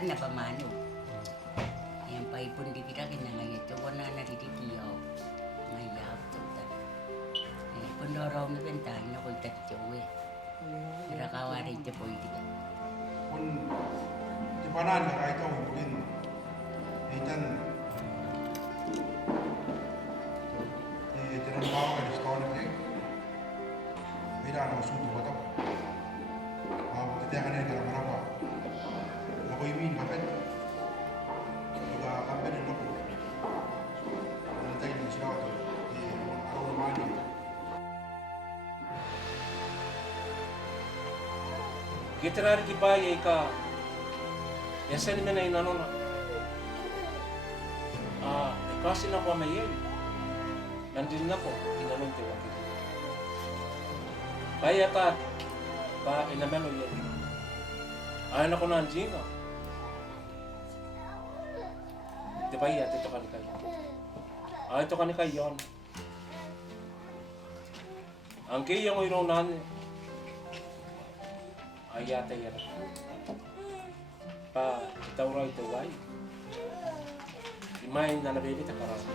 kan na pamano. Yang paipon di kita kinangay ito ko na naritikiyaw. Ngayaw ito. Pendorong na bentang na ko itatyo eh. Kira kawari ito po ito. Pun di panan ka kahit ako mungkin itan tinanong ka di sekolah ni beda na usunto ko to. Titiyakan na dalam apa? Ako imin kapit. Uga kapit din ako. Nantay din sila ako. Ako naman eh. Gitarar ki baye ka yasan men ay nanona kasi na ko may nandin na ko inanon ti wakit kaya ta ba inamelo yan ay na ko nanjin na di ba iya ito kanikay ito kanikay yon ang kiyang iro nan ayata yan pa itaw raw ito ay imayin na nabili ta karami